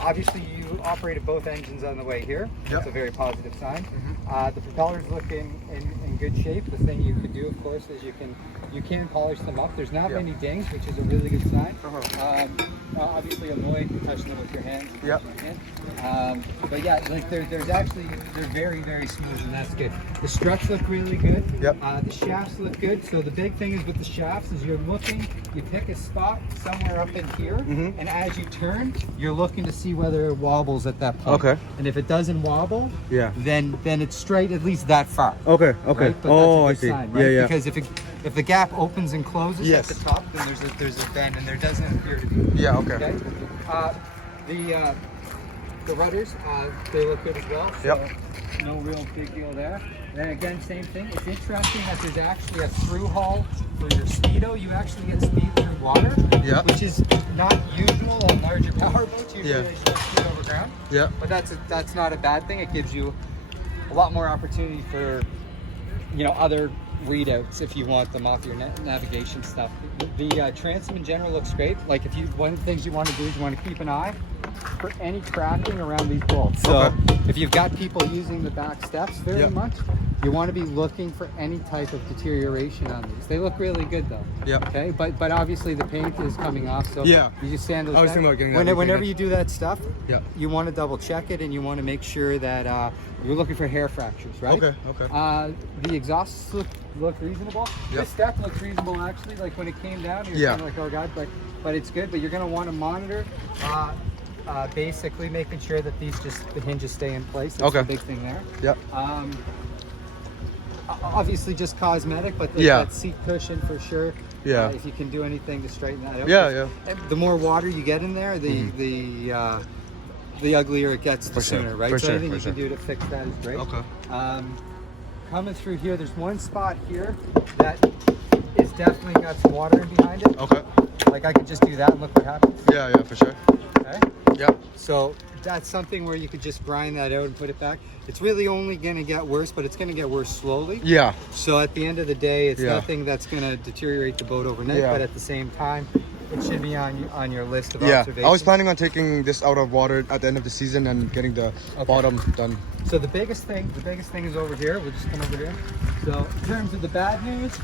Obviously, you operated both engines on the way here. Yep. That's a very positive sign. The propellers look in good shape. The thing you could do, of course, is you can polish them up. There's not many dings, which is a really good sign. Obviously, avoid touching them with your hands. Yep. But yeah, like they're very, very smooth, and that's good. The struts look really good. Yep. The shafts look good. So the big thing is with the shafts is you pick a spot somewhere up in here, and as you turn, you're looking to see whether it wobbles at that point. Okay. And if it doesn't wobble, Yeah. then it's straight at least that far. Okay. Okay. Right? But Oh, I that's a see. good sign, right? Yeah. Because if the gap opens and closes Yes. at the top, then there's a bend, and there doesn't appear to be. Yeah. Okay. Okay. The rudders, they look good as well. So Yep. no real big deal there. Then again, same thing. It's interesting that there's actually a through hull for your speedo. You actually get speed through water, Yeah. which is not usual on larger power boats. Usually Yeah. they just speed over ground. Yeah. But that's not a bad thing. It gives you a lot more opportunity for other readouts if you want them off your navigation stuff. The transom in general looks great. Like one of the things you want to do is you want to keep an eye for any cracking around these bolts. So if you've got people using the back steps very much, you want to be looking for any type of deterioration on these. They look really good though. Yeah. Okay, but obviously the paint is coming off, so you just stand those. I was thinking about getting that. Whenever you do that stuff, Yeah. you want to double check it, and you want to make sure that you're looking for hair fractures, right? Okay. Okay. The exhausts look reasonable. Yep. This step looks reasonable actually. Like when it came down, you're kind of like, oh god, but it's good. But you're going to want to monitor. Basically making sure that the hinges stay in place. That's the big thing there. Yep. Obviously just cosmetic, but that seat cushion for sure. Yeah. If you can do anything to straighten that out. Yeah. The more water you get in there, the uglier it gets, the sooner, right? For so sure, anything for you can do to fix that is great. Okay. Coming through here, there's one spot here that is definitely got some water in behind it. Okay. Like I could just do that and look what happens. Yeah. Yeah. For sure. Okay. Yep. So that's something where you could just grind that out and put it back. It's really only going to get worse, but it's going to get worse slowly. Yeah. So at the end of the day, it's nothing that's going to deteriorate the boat overnight, but at the same time, it should be on your list of observations. I was planning on taking this out of water at the end of the season and getting the bottom done. So the biggest thing is over here. We'll just come over here. So in terms of the bad news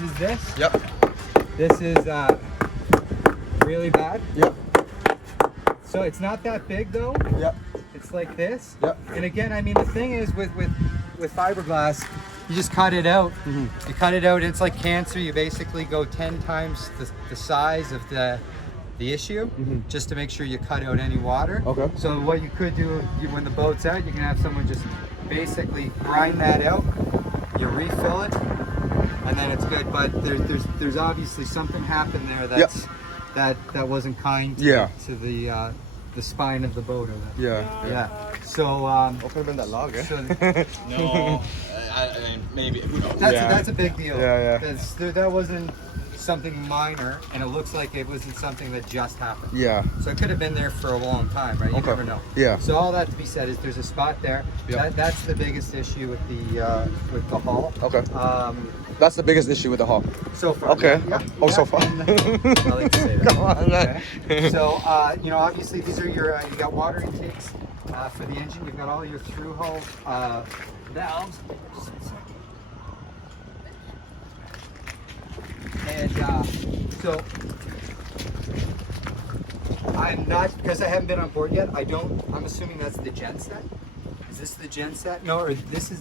is this. Yep. This is really bad. Yep. So it's not that big though. Yep. It's like this. Yep. And again, I mean, the thing is with fiberglass, you just cut it out. You cut it out. It's like cancer. You basically go 10 times the size of the issue, just to make sure you cut out any water. Okay. So what you could do, when the boat's out, you can have someone just basically grind that out. You refill it, and then it's good. But there's obviously something happened there that wasn't kind to the spine of the boat. Or that. Yeah. So What could have been that log, eh? No, I mean, maybe. Who knows? that's a big deal. Yeah. That wasn't something minor, and it looks like it wasn't something that just happened. Yeah. So it could have been there for a long time, right? You never know. Yeah. So all that to be said is there's a spot there. Yeah. That's the biggest issue with the hull. Okay. That's the biggest issue with the hull. So far. Okay. So far. And, I like to say that. Come on, Okay. So obviously these are your you got water intakes for the engine. You've got all your through hull valves. And so I'm not, because I haven't been on board yet, I'm assuming that's the gen set. Is this the gen set? No, or this is,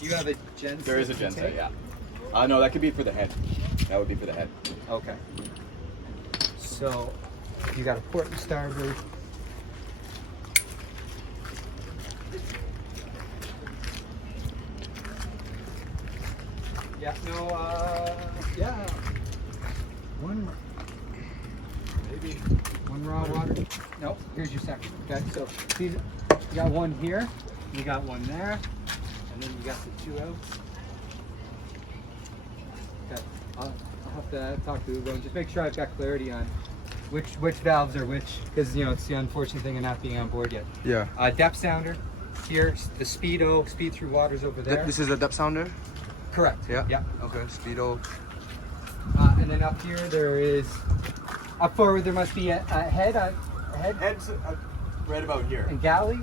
do you have a gen set? There is a gen set, yeah. No, that could be for the head. That would be for the head. Okay. So you got a port and starboard. Yeah, no, maybe one raw water. No, here's your section. Okay, so these, you got one here, you got one there, and then you got the two out. Okay, I'll have to talk to Ugo and just make sure I've got clarity on which valves are which, because it's the unfortunate thing of not being on board yet. Yeah. Depth sounder here, the speed through water's over there. This is a depth sounder? Correct. Yeah. Yeah. Okay. Speedo. And then up here there is, up forward there must be a head Head's right about here. And galley?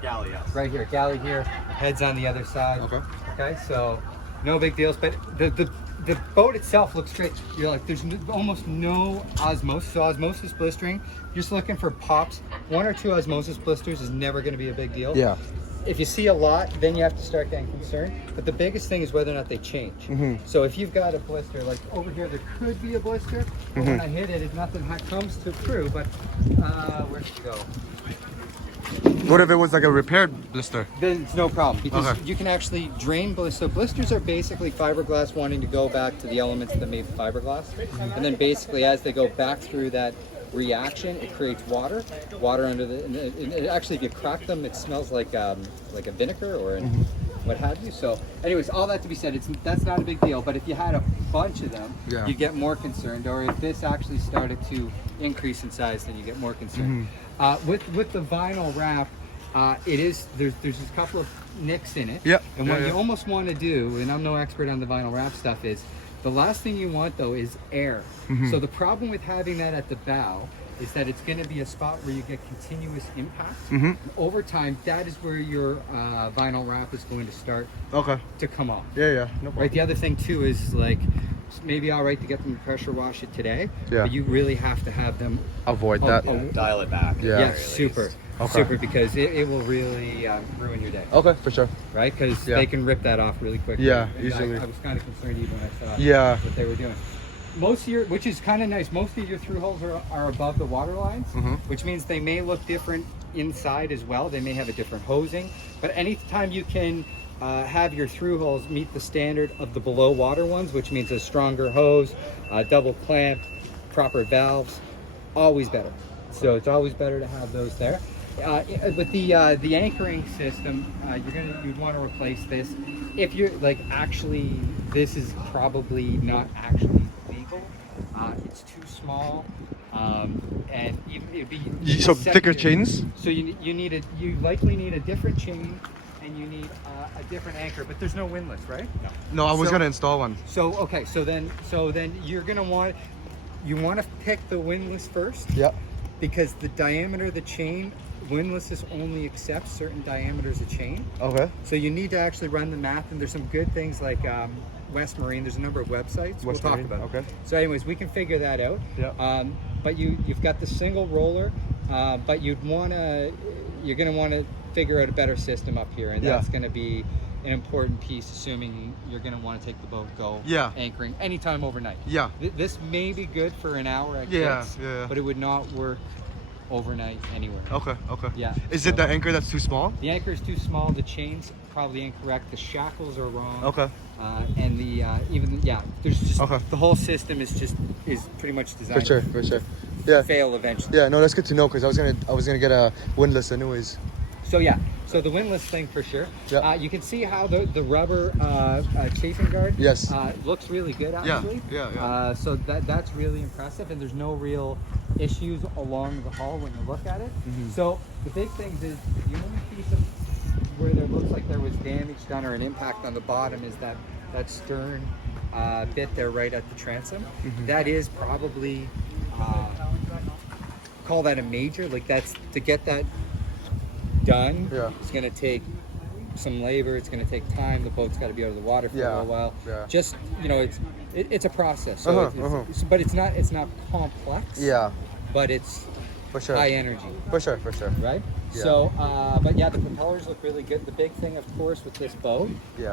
Galley, yes. Right here. Galley here. Head's on the other side. Okay. Okay, so no big deals. But the boat itself looks great. You're like, there's almost no osmosis. So osmosis blistering, just looking for pops. 1 or 2 osmosis blisters is never going to be a big deal. Yeah. If you see a lot, then you have to start getting concerned. But the biggest thing is whether or not they change. So if you've got a blister, like over here, there could be a blister. But when I hit it, nothing comes through. But where'd it go? What if it was like a repaired blister? Then it's no problem because Okay. you can actually drain blisters. So blisters are basically fiberglass wanting to go back to the elements that made fiberglass. And then basically as they go back through that reaction, it creates water under the, and actually if you crack them, it smells like a vinegar or what have you. So anyways, all that to be said, that's not a big deal. But if you had a bunch of them, Yeah. you get more concerned. Or if this actually started to increase in size, then you get more concerned. With the vinyl wrap, there's a couple of nicks in it. Yep. And what Yeah, you yeah. almost want to do, and I'm no expert on the vinyl wrap stuff, is the last thing you want though is air. So the problem with having that at the bow is that it's going to be a spot where you get continuous impact. Over time, that is where your vinyl wrap is going to start Okay. to come off. Yeah, yeah. No problem. Right. The other thing too is like maybe all right to get them to pressure wash it today. Yeah. But you really have to have them. Avoid that. Dial it back. Yeah. Yeah, Very super. least. Okay. Super, because it will really ruin your day. Okay, for sure. Right? Because Yeah. they can rip that off really quickly. Yeah, And easily. I was kind of concerned even when I saw Yeah. what they were doing. Most of your, which is kind of nice, most of your through holes are above the water lines, which means they may look different inside as well. They may have a different hosing, but anytime you can have your through holes meet the standard of the below water ones, which means a stronger hose, double clamp, proper valves, always better. So it's always better to have those there. With the anchoring system, you'd want to replace this. If you're like, actually, this is probably not actually legal. It's too small, and even it'd be So thicker chains? So you likely need a different chain, and you need a different anchor. But there's no windlass, right? No, I was So- gonna install one. So okay, so then you're gonna want to pick the windlass first. Yeah. Because the diameter of the chain, windlasses only accept certain diameters of chain. Okay. So you need to actually run the math, and there's some good things like West Marine. There's a number of websites we'll West talk Marine, about. okay. So anyways, we can figure that out. Yeah. But you've got the single roller, but you're gonna want to figure out a better system up here, and Yeah. that's going to be an important piece, assuming you're going to want to take the boat, anchoring anytime overnight. Yeah. This may be good for an hour at Yeah, Kits, yeah. but it would not work overnight anywhere. Okay, okay. Yeah. Is it the anchor that's too small? The anchor is too small. The chain's probably incorrect. The shackles are wrong. Okay. And there's just Okay. the whole system is pretty much designed For sure. to Yeah. fail eventually. Yeah, no, that's good to know because I was gonna get a windlass anyways. So the windlass thing for sure. Yeah. You can see how the rubber chafing guard Yes. looks really good Yeah, actually. yeah. So that's really impressive, and there's no real issues along the hull when you look at it. So the big things is the only piece of where there looks like there was damage done or an impact on the bottom is that stern bit there right at the transom. That is probably call that a major. Like that's to get that done. Yeah. It's going to take some labor. It's going to take time. The boat's got to be out of the water for a little while. Yeah. Just it's a process. So but it's not complex. Yeah. But it's For sure. high energy. For sure. Right? Yeah. So, but yeah, the propellers look really good. The big thing, of course, with this boat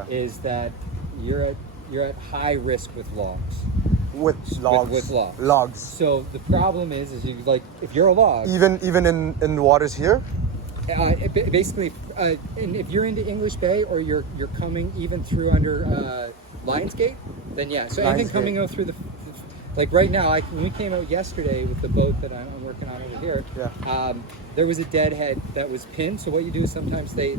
is that you're at high risk with logs. With logs. With logs. Logs. So the problem is you like if you're a log. Even in the waters here. Basically, and if you're into English Bay or you're coming even through under Lionsgate, then yeah. So anything Lionsgate. coming out through like right now, when we came out yesterday with the boat that I'm working on over here, there was a deadhead that was pinned. So what you do is sometimes they'll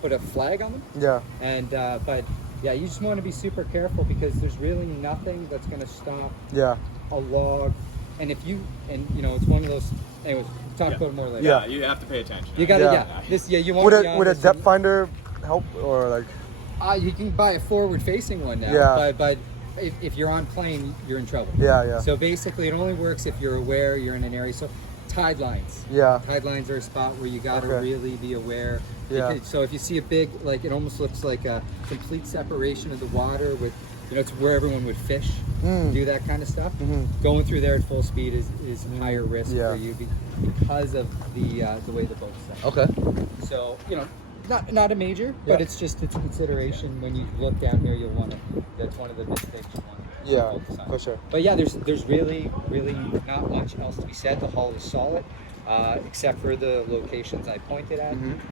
put a flag on them. Yeah. And but yeah, you just want to be super careful because there's really nothing that's going to stop a log. And it's one of those. Anyways, talk about it more later. Yeah, you have to pay attention. You got to you want to be on Would a this. depth finder help or like? You can buy a forward-facing one now. Yeah. But if you're on plane, you're in trouble. Yeah. So basically, it only works if you're aware you're in an area. tide lines. Yeah. Tide lines are a spot where you gotta Okay. really be aware. Yeah. So if you see a big, like it almost looks like a complete separation of the water with, it's where everyone would fish, do that kind of stuff. Going through there at full speed is higher risk Yeah. for you because of the way the boat's set. Okay. So not a major, but it's a consideration when you look down here. You'll want to. That's one of the mistakes you want. Yeah, focus on. for sure. But yeah, there's really not much else to be said. The hull is solid, except for the locations I pointed at.